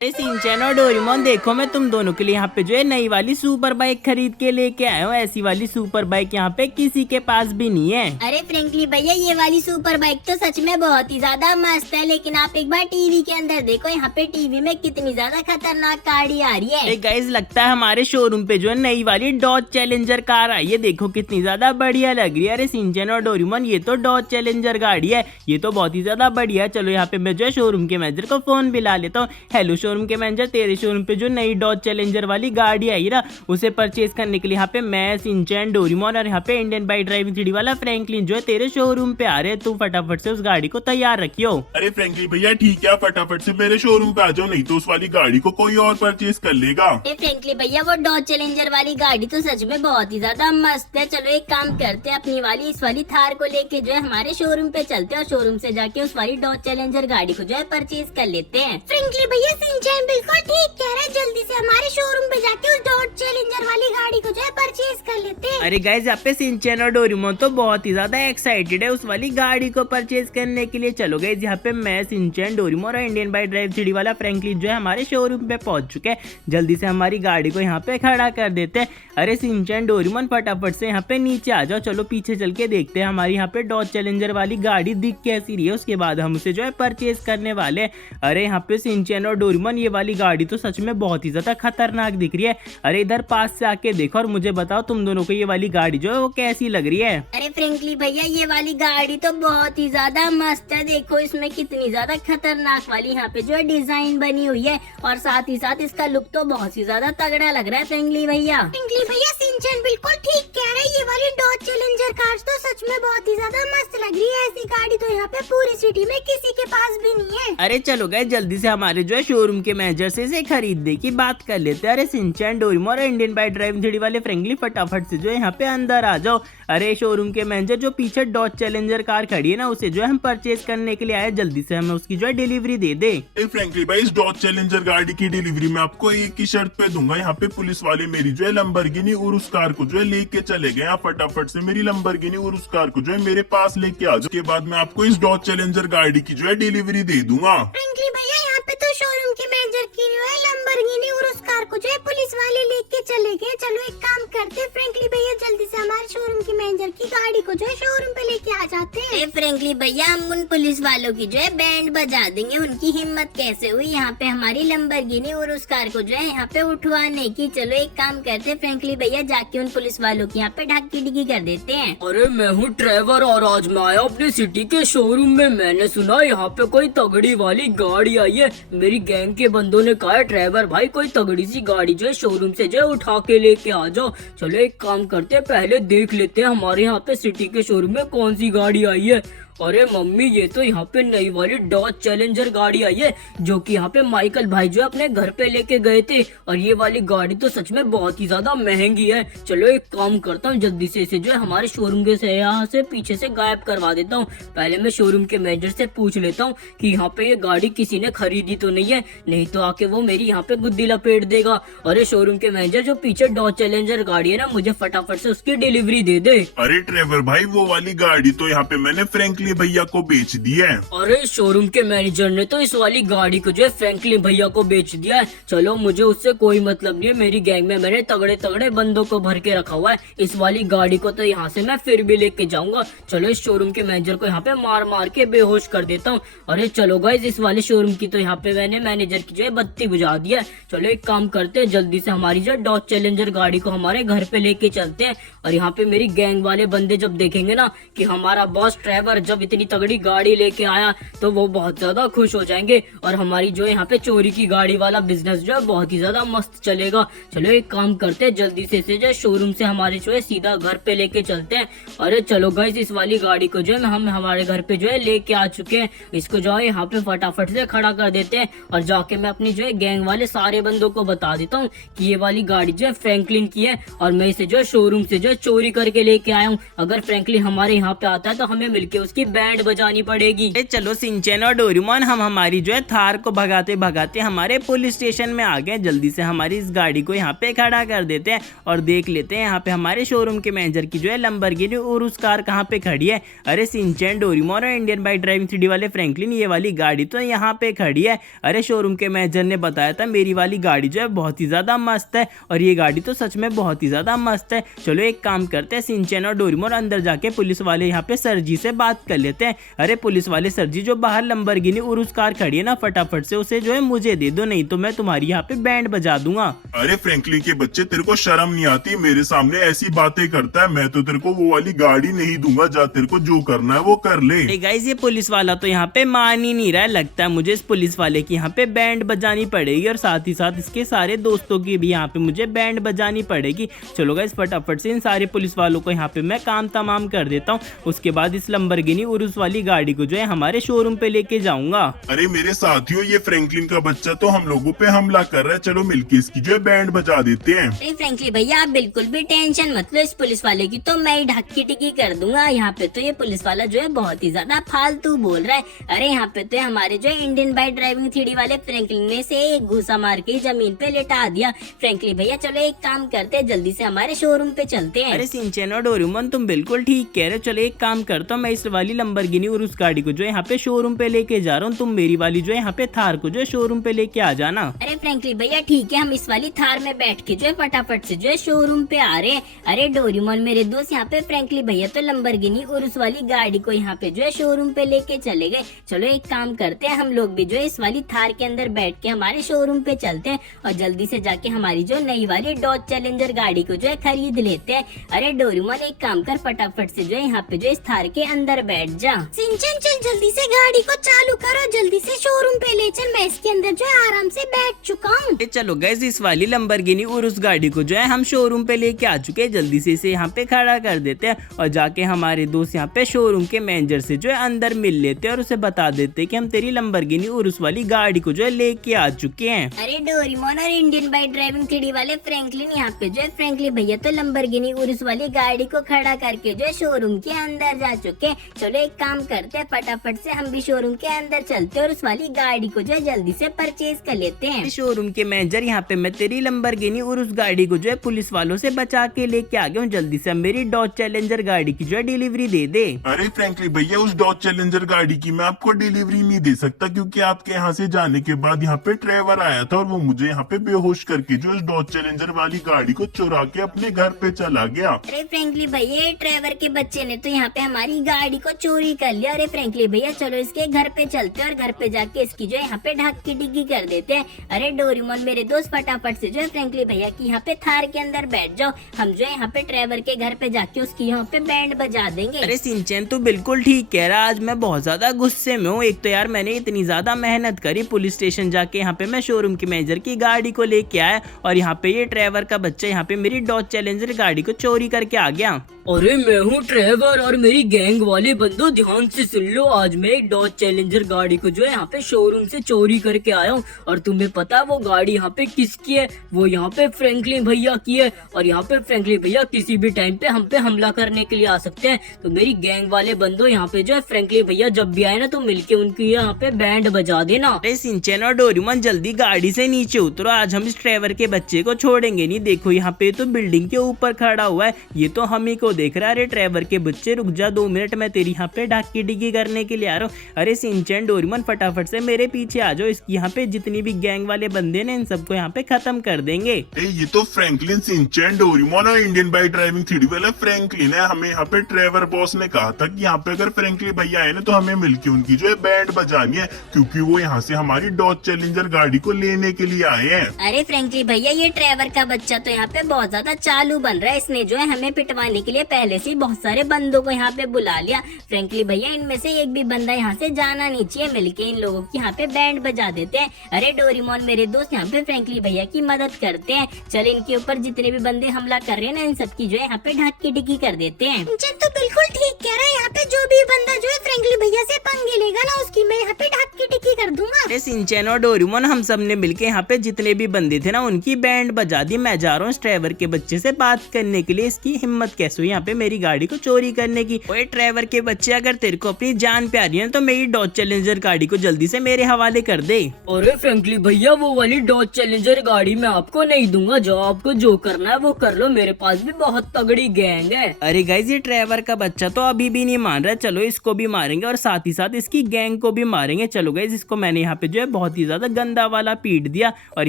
अरे सिंचैन और डोरेमोन, देखो मैं तुम दोनों के लिए यहाँ पे जो है नई वाली सुपर बाइक खरीद के लेके आया हूँ। ऐसी वाली सुपर बाइक यहाँ पे किसी के पास भी नहीं है। अरे फ्रेंकली भैया, ये वाली सुपर बाइक तो सच में बहुत ही ज्यादा मस्त है, लेकिन आप एक बार टीवी के अंदर देखो, यहाँ पे टीवी में कितनी ज्यादा खतरनाक गाड़ी आ रही है। गाइस, लगता है हमारे शोरूम पे जो है नई वाली डॉज चैलेंजर कार आई है। देखो कितनी ज्यादा बढ़िया लग रही है। अरे सिंचैन और डोरेमोन, ये तो डॉज चैलेंजर गाड़ी है, ये तो बहुत ही ज्यादा बढ़िया है। चलो यहाँ पे मैं जो है शोरूम के मैनेजर को फोन भी ला लेता हूँ। हेलो शोरूम के मैनेजर, तेरे शोरूम पे जो नई डॉज चैलेंजर वाली गाड़ी आई ना, उसे परचेज करने के लिए यहाँ पे मैं, सिंचैन, डोरेमोन और यहाँ पे इंडियन बाइक ड्राइविंग 3D वाला फ्रैंकलिन जो है तेरे शोरूम पे आ रहे हैं। तू फटाफट से उस गाड़ी को तैयार रखियो। अरे फ्रैंकली भैया ठीक है, फटाफट से मेरे शोरूम पे आ जाओ, नहीं तो उस वाली गाड़ी को कोई और परचेज कर लेगा। अरे फ्रेंकली भैया, वो डॉज चैलेंजर वाली गाड़ी तो सच में बहुत ही ज्यादा मस्त है। चलो एक काम करते हैं, अपनी वाली इस वाली थार को लेके जो है हमारे शोरूम पे चलते हैं और शोरूम से जाके उस वाली डॉज चैलेंजर गाड़ी को जो है परचेज कर लेते हैं। फ्रेंकली भैया, सिंचैन बिल्कुल ठीक कह रहे हैं, जल्दी से हमारे शोरूम पे जाके उस डॉज चैलेंजर वाली गाड़ी को जो है परचेज कर लेते हैं। अरे गाइस, यहाँ पे सिंचैन और डोरेमोन तो बहुत ही ज्यादा एक्साइटेड है उस वाली गाड़ी को परचेज करने के लिए। चलो गाइस, यहाँ पे मैं, सिंचैन, डोरेमोन और इंडियन बाइक ड्राइव 3D वाला फ्रैंकलिन जो है हमारे शोरूम पे पहुंच चुके हैं। जल्दी से हमारी गाड़ी को यहाँ पे खड़ा कर देते हैं। अरे सिंचैन, डोरेमोन, फटाफट से यहाँ पे नीचे आ जाओ। चलो पीछे चल के देखते हैं हमारी यहाँ पे डॉज चैलेंजर वाली गाड़ी दिख कैसी रही है, उसके बाद हम उसे जो है परचेज करने वाले। अरे यहाँ पे सिंचैन और डोरेमोन, ये वाली गाड़ी तो सच में बहुत ही ज्यादा खतरनाक दिख रही है। अरे इधर पास से आके देखो और मुझे बताओ तुम दोनों को ये वाली गाड़ी जो है वो कैसी लग रही है। अरे फ्रेंकली भैया, ये वाली गाड़ी तो बहुत ही ज्यादा मस्त है। देखो इसमें कितनी ज्यादा खतरनाक वाली यहाँ पे जो है डिजाइन बनी हुई है, और साथ ही साथ इसका लुक तो बहुत ही ज्यादा तगड़ा लग रहा है। फ्रेंकली भैया, सिंचैन बिल्कुल ठीक कह रहे हैं, ये वाली डॉज चैलेंजर कार तो सच में बहुत ही ज्यादा मस्त लग रही है। ऐसी गाड़ी तो यहाँ पे पूरी सिटी में किसी के पास भी नहीं है। अरे चलो गाइस, जल्दी से हमारे जो है शोरूम के मैनेजर से इसे खरीदने की बात कर लेते हैं। अरे सिंचैन, डोरेमोन और इंडियन बाइक ड्राइविंग 3D वाले फ्रैंकलिन, फटाफट से जो है यहाँ पे अंदर आ जाओ। अरे शोरूम के मैनेजर, जो पीछे डॉज चैलेंजर कार खड़ी है ना, उसे जो है हम परचेज करने के लिए आए। जल्दी से हमें उसकी जो है डिलीवरी दे दे। फ्रैंकली भाई, इस डॉज चैलेंजर गाड़ी की डिलीवरी मैं आपको एक ही शर्त पे दूंगा। यहाँ पे पुलिस वाले मेरी जो है लंबरगिनी और उस कार को जो है लेके चले गए। आप फटाफट से मेरी लंबरगिनी और उस कार को जो है मेरे पास लेके आ जाओ, उसके बाद मैं आपको इस डॉज चैलेंजर गाड़ी की जो है डिलीवरी दे दूंगा। फ्रेंकली भैया, यहाँ पे तो शोरूम के मैनेजर की जो है लंबरगिनी और उस कार को जो है पुलिस वाले लेके चले गए। चलो एक काम करते हैं फ्रेंकली भैया, जल्दी से हमारे शोरूम के मैनेजर की गाड़ी को जो है शोरूम पे लेके आ जाते हैं। फ्रेंकली भैया, हम उन पुलिस वालों की जो है बैंड बजा देंगे। उनकी हिम्मत कैसे हुई यहाँ पे हमारी लंबरगिनी और उस कार को जो है यहाँ पे उठवाने की। चलो एक काम करते हैं फ्रेंकली भैया, जाके उन पुलिस वालों की यहाँ पे ढक्की डिग्गी कर देते हैं। अरे मैं हूँ ट्रेवर और आज मैं आया अपने सिटी के शोरूम में। मैंने सुना यहाँ पे कोई तगड़ी वाली गाड़ी आई है। मेरी गैंग के बंदों ने कहा है, ट्रेवर भाई कोई तगड़ी सी गाड़ी जो है शोरूम से जो है उठा के लेके आ जाओ। चलो एक काम करते हैं, पहले देख लेते हैं हमारे यहाँ पे सिटी के शोरूम में कौन सी गाड़ी आई है। अरे मम्मी, ये तो यहाँ पे नई वाली डॉज चैलेंजर गाड़ी आई है, जो कि यहाँ पे माइकल भाई जो अपने घर पे लेके गए थे। और ये वाली गाड़ी तो सच में बहुत ही ज्यादा महंगी है। चलो एक काम करता हूँ, जल्दी से इसे जो है हमारे शोरूम के से यहाँ से पीछे से गायब करवा देता हूँ। पहले मैं शोरूम के मैनेजर से पूछ लेता हूँ कि यहाँ पे ये गाड़ी किसी ने खरीदी तो नहीं है, नहीं तो आके वो मेरी यहाँ पे गुद्दी लपेट देगा। अरे शोरूम के मैनेजर, जो पीछे डॉज चैलेंजर गाड़ी है ना, मुझे फटाफट से उसकी डिलीवरी दे दे। अरे ट्रेवर भाई, वो वाली गाड़ी तो यहाँ पे मैंने फ्रैंकलिन भैया को बेच दी है। अरे शोरूम के मैनेजर ने तो इस वाली गाड़ी को जो है फ्रैंकलिन भैया को बेच दिया है। चलो मुझे उससे कोई मतलब नहीं है, मेरी गैंग में मैंने तगड़े तगड़े बंदों को भर के रखा हुआ है। इस वाली गाड़ी को तो यहाँ से मैं फिर भी लेके जाऊंगा। चलो इस शोरूम के मैनेजर को यहाँ पे मार मार के बेहोश कर देता हूँ। अरे चलो गाइस, इस वाले शोरूम की तो यहाँ पे मैंने मैनेजर की जो है बत्ती बुझा दी है। चलो एक काम करते हैं, जल्दी से हमारी जो डॉज चैलेंजर गाड़ी को हमारे घर पे लेके चलते हैं। और यहाँ पे मेरी गैंग वाले बंदे जब देखेंगे ना कि हमारा बॉस ट्रेवर जब इतनी तगड़ी गाड़ी लेके आया, तो वो बहुत ज्यादा खुश हो जाएंगे और हमारी जो यहाँ पे चोरी की गाड़ी वाला बिजनेस जो है बहुत ही ज्यादा मस्त चलेगा। चलो एक काम करते हैं, जल्दी से इसे जो शोरूम से हमारे जो है सीधा घर पे लेके चलते हैं। अरे चलो गाइस, इस वाली गाड़ी को जो है हम हमारे घर पे जो है लेके आ चुके हैं। इसको जो है यहाँ पे फटाफट से खड़ा कर देते हैं और जाके मैं अपनी जो है गैंग वाले सारे बंदों को बता देता हूँ कि ये वाली गाड़ी जो है फ्रैंकलिन की है और मैं इसे जो है शोरूम से जो है चोरी करके लेके आया हूँ। अगर फ्रैंकलिन हमारे यहाँ पे आता है तो हमें मिलके उसकी इसकी बैंड बजानी पड़ेगी। अरे चलो सिंचैन और डोरेमोन, हम हमारी जो है थार को भगाते भगाते हमारे पुलिस स्टेशन में आ गए। जल्दी से हमारी इस गाड़ी को यहाँ पे खड़ा कर देते हैं और देख लेते हैं यहाँ पे हमारे शोरूम के मैनेजर की जो है लंबरगिनी और उस कार कहाँ पे खड़ी है। अरे सिंचैन, डोरेमोन और इंडियन बाइक ड्राइविंग 3D वाले फ्रैंकलिन, ये वाली गाड़ी तो यहाँ पे खड़ी है। अरे शोरूम के मैनेजर ने बताया था मेरी वाली गाड़ी जो है बहुत ही ज्यादा मस्त है और ये गाड़ी तो सच में बहुत ही ज्यादा मस्त है। चलो एक काम करते हैं, सिंचैन और डोरेमोन अंदर जाके पुलिस वाले यहाँ पे सर जी से बात कर लेते हैं। अरे पुलिस वाले सर जी, जो बाहर लंबरगिनी और उस कार खड़ी है ना, फटाफट से उसे जो है मुझे दे दो, नहीं तो मैं तुम्हारी यहाँ पे बैंड बजा दूंगा। अरे फ्रैंकलिन के बच्चे, तेरे को शर्म नहीं आती? मेरे सामने ऐसी बातें करता है। मैं तो तेरे को वो वाली गाड़ी नहीं दूंगा। जा, तेरे को जो करना है वो कर ले। गाइस, ये पुलिस वाला तो यहाँ पे मान ही नहीं रहा है। लगता है मुझे इस पुलिस वाले की यहाँ पे बैंड बजानी पड़ेगी और साथ ही साथ इसके सारे दोस्तों की भी यहाँ पे मुझे बैंड बजानी पड़ेगी। चलो गाइस, फटाफट से इन सारे पुलिस वालों को यहाँ पे मैं काम तमाम कर देता हूँ। उसके बाद इस लंबरगिनी और उस वाली गाड़ी को जो है हमारे शोरूम पे लेके जाऊंगा। अरे मेरे साथियों, ये फ्रैंकलिन का बच्चा तो हम लोगों पे हमला कर रहा है। चलो मिलके इसकी जो है बैंड बजा देते हैं। अरे फ्रैंकली भैया, आप बिल्कुल भी टेंशन मत लो। इस पुलिस वाले की तो मैं ही ढक्की टिक्की कर दूंगा। यहाँ पे तो ये पुलिस वाला जो है बहुत ही ज्यादा फालतू बोल रहा है। अरे यहाँ पे तो हमारे जो इंडियन बाइक ड्राइविंग 3D वाले फ्रैंकलिन में से एक घुसा मार के जमीन पे लेटा दिया। फ्रैंकली भैया, चलो एक काम करते हैं, जल्दी से हमारे शोरूम पे चलते हैं। अरे सिंचैन और डोरेमोन, तुम बिल्कुल ठीक कह रहे हो। चलो एक काम करता हूँ, मैं इस वाली लंबरगिनी और उस गाड़ी को जो है यहाँ पे शोरूम पे लेके जा रहा हूँ। तुम मेरी वाली जो है यहाँ पे थार को जो है शोरूम पे लेके आ जाना। अरे फ्रैंकली भैया ठीक है, हम इस वाली थार में बैठ के जो है फटाफट से जो है शोरूम पे आ रहे हैं। अरे डोरेमोन मेरे दोस्त, यहाँ पे फ्रैंकली भैया तो लंबरगिनी और उस वाली गाड़ी को यहाँ पे जो है शोरूम पे लेके चले गए। चलो एक काम करते हैं, हम लोग भी जो है इस वाली थार के अंदर बैठ के हमारे शोरूम पे चलते हैं और जल्दी से जाके हमारी जो नई वाली डॉज चैलेंजर गाड़ी को जो है खरीद लेते हैं। अरे डोरेमोन एक काम कर, फटाफट से जो है यहाँ पे जो इस थार के अंदर बैठ जा। सिंचन चल, जल्दी से गाड़ी को चालू करो, जल्दी से शोरूम पे ले चल। मैं इसके अंदर जो है आराम से बैठ चुका हूँ। चलो गाइस, इस वाली लंबरगिनी और उस गाड़ी को जो है हम शोरूम पे लेके आ चुके हैं। जल्दी से इसे यहाँ पे खड़ा कर देते हैं और जाके हमारे दोस्त यहाँ पे शोरूम के मैनेजर से जो है अंदर मिल लेते हैं और उसे बता देते हैं कि हम तेरी लंबरगिनी और उस वाली गाड़ी को जो है लेके आ चुके हैं। अरे डोरेमोन और इंडियन बाइक ड्राइविंग 3D वाले फ्रैंकलिन, यहाँ पे जो है फ्रैंकलिन भैया तो लंबरगिनी और उस वाली गाड़ी को खड़ा करके जो है शोरूम के अंदर जा चुके हैं। चलो एक काम करते हैं, फटाफट से हम भी शोरूम के अंदर चलते हैं और उस वाली गाड़ी को जो है जल्दी से परचेज कर लेते हैं। शोरूम के मैनेजर, यहाँ पे मैं तेरी लंबरगिनी और उस गाड़ी को जो है पुलिस वालों से बचा के लेके आ गया हूँ। जल्दी से मेरी डॉज चैलेंजर गाड़ी की जो है डिलीवरी दे दे। अरे फ्रैंकलिन भैया, उस डॉज चैलेंजर गाड़ी की मैं आपको डिलीवरी नहीं दे सकता, क्योंकि आपके यहाँ से जाने के बाद यहाँ पे ड्राइवर आया था और वो मुझे यहाँ पे बेहोश करके जो इस डॉज चैलेंजर वाली गाड़ी को चुरा के अपने घर पे चला गया। अरे फ्रैंकलिन भैया, ड्राइवर के बच्चे ने तो यहाँ पे हमारी गाड़ी को चोरी कर लिया। अरे फ्रैंकलिन भैया, चलो इसके घर पे चलते हैं और घर पे जाके इसकी जो है यहाँ पे ढक्की डिग्गी कर देते हैं। अरे डोरेमोन मेरे दोस्त, फटाफट से जो है फ्रैंकलिन भैया की यहाँ पे थार के अंदर बैठ जाओ। हम जो है यहाँ पे ड्राइवर के घर पे जाके उसकी यहाँ पे बैंड बजा देंगे। अरे सिंचैन, तू बिल्कुल ठीक कह रहा। आज मैं बहुत ज्यादा गुस्से में हूँ। एक तो यार मैंने इतनी ज्यादा मेहनत करी, पुलिस स्टेशन जाके यहाँ पे मैं शोरूम के मैनेजर की गाड़ी को लेके आया और यहाँ पे ये ड्राइवर का बच्चा यहाँ पे मेरी डॉज चैलेंजर गाड़ी को चोरी करके आ गया। अरे मैं हूँ ट्रेवर और मेरी गैंग वाले बंदों, ध्यान से सुन लो। आज मैं एक डॉज चैलेंजर गाड़ी को जो है यहाँ पे शोरूम से चोरी करके आया हूँ और तुम्हें पता है वो गाड़ी यहाँ पे किसकी है? वो यहाँ पे फ्रैंकलिन भैया की है और यहाँ पे फ्रैंकलिन भैया किसी भी टाइम पे हम पे हमला करने के लिए आ सकते हैं। तो मेरी गैंग वाले बंदों, यहाँ पे जो है फ्रैंकलिन भैया जब भी आए ना तो मिलके उनकी यहाँ पे बैंड बजा देना। अरे सिंचैन और डोरेमोन, जल्दी गाड़ी से नीचे उतरो। आज हम इस ड्राइवर के बच्चे को छोड़ेंगे नहीं। देखो यहाँ पे तो बिल्डिंग के ऊपर खड़ा हुआ है, ये तो हम ही को देख रहा है। अरे ड्राइवर के बच्चे, रुक जा 2 मिनट, मैं तेरी यहाँ पे ढक्की डिग्गी करने के लिए आ रहा हूँ। अरे सिंचैन, डोरेमोन, फटाफट से मेरे पीछे आ जाओ। इसकी यहाँ पे जितनी भी गैंग वाले बंदे ने, इन सबको यहाँ पे खत्म कर देंगे। ये तो फ्रैंकलिन, सिंचैन, डोरेमोन और इंडियन बाइक ड्राइविंग 3D वाला फ्रैंकलिन है। हमें यहाँ पे ट्रेवर बॉस ने कहा था कि यहाँ पे अगर फ्रैंकलिन भैया आए ना तो हमें मिलके उनकी जो है बैंड बजानी है, क्योंकि वो यहाँ से हमारी डॉज चैलेंजर गाड़ी को लेने के लिए आए हैं। अरे फ्रैंकलिन भैया, ये ड्राइवर का बच्चा तो यहाँ पे बहुत ज्यादा चालू बन रहा है। इसने जो है हमें पिटवाने के लिए पहले से बहुत सारे बंदों को यहाँ पे बुला लिया। फ्रैंकलिन भैया, इनमें से एक भी बंदा यहाँ से जाना नहीं चाहिए। मिलके इन लोगों की यहाँ पे बैंड बजा देते हैं। अरे डोरेमोन मेरे दोस्त, यहाँ पे फ्रैंकलिन भैया की मदद करते हैं। चल इनके ऊपर जितने भी बंदे हमला कर रहे हैं ना, इन सबकी जो है यहाँ पे ढक्की डिग्गी कर देते हैं। तो बिल्कुल ठीक कह रहा है। यहाँ पे जो भी बंदा जो है फ्रैंकलिन भैया से पंगे लेगा ना, उसकी मैं यहाँ पे ढक्की डिग्गी कर दूंगा। अरे सिंचैन और डोरेमोन, हम सब ने मिलके यहाँ पे जितने भी बंदे थे ना, उनकी बैंड बजा दी। मैं जा रहा हूँ इस ड्राइवर के बच्चे से बात करने के लिए। इसकी हिम्मत कैसे हुई यहाँ पे मेरी गाड़ी को चोरी करने की? ओए ड्राइवर के बच्चे अगर तेरे को अपनी जान प्यारी है तो मेरी डॉज चैलेंजर गाड़ी को जल्दी से मेरे हवाले कर दे। अरे फ्रैंकली भैया वो वाली डॉज चैलेंजर गाड़ी मैं आपको नहीं दूंगा, जो आपको जो करना है वो कर लो, मेरे पास भी बहुत तगड़ी गैंग है। अरे गाइज ये ट्रेवर का बच्चा तो अभी भी नहीं मान रहा, चलो इसको भी मारेंगे और साथ ही साथ इसकी गैंग को भी मारेंगे। चलो गाइज इसको मैंने यहाँ पे जो है बहुत ही ज्यादा गंदा वाला पीट दिया और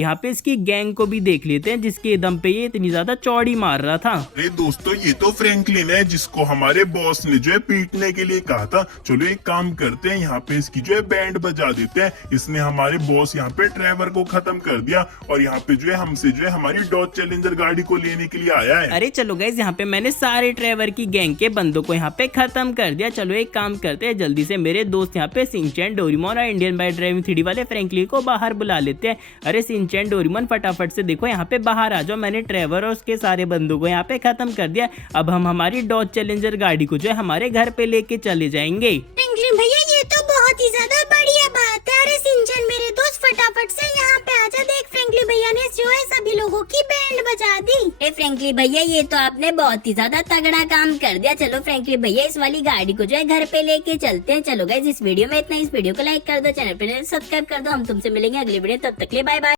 यहाँ पे इसकी गैंग को भी देख लेते हैं जिसके दम पे ये इतनी ज्यादा चौड़ी मार रहा था। अरे दोस्तों ये तो फ्रैंकलिन है जिसको हमारे बॉस ने जो है पीटने के लिए कहा था। चलो एक काम करते हैं, यहाँ पे इसकी जो है बैंड बजा देते हैं। इसने हमारे बॉस यहाँ पे ट्रेवर को खत्म कर दिया और यहाँ पे जो है हमसे जो है हमारी डॉज चैलेंजर गाड़ी को लेने के लिए आया है। अरे चलो गाइज यहाँ पे मैंने सारे ट्रेवर की गैंग के बंदों को यहाँ पे खत्म कर दिया। चलो एक काम करते हैं, जल्दी से मेरे दोस्त यहाँ पे सिंचैन, डोरेमोन और इंडियन बाइक ड्राइविंग 3D वाले फ्रैंकलिन को बाहर बुला लेते हैं। अरे सिंचैन, डोरेमोन फटाफट से देखो यहाँ पे बाहर आ जाओ, मैंने ट्रेवर और उसके सारे बंदों को यहाँ पे खत्म कर दिया। अब हम हमारी डॉज चैलेंजर गाड़ी को जो है हमारे घर पे लेके चले जाएंगे। फ्रैंकलिन भैया ये तो बहुत ही ज्यादा बढ़िया बात है। अरे सिंचन मेरे दोस्त फटाफट से यहाँ पे आजा, देख फ्रैंकलिन भैया ने जो है सभी लोगों की बैंड बजा दी। ए फ्रैंकलिन भैया ये तो आपने बहुत ही ज्यादा तगड़ा काम कर दिया। चलो फ्रैंकलिन भैया इस वाली गाड़ी को जो है घर पे लेके चलते हैं। चलो गाइस इस वीडियो में इतना, इस वीडियो को लाइक कर दो, चैनल पे सब्सक्राइब कर दो। हम तुमसे मिलेंगे अगली वीडियो, तब तक के लिए बाय बाय।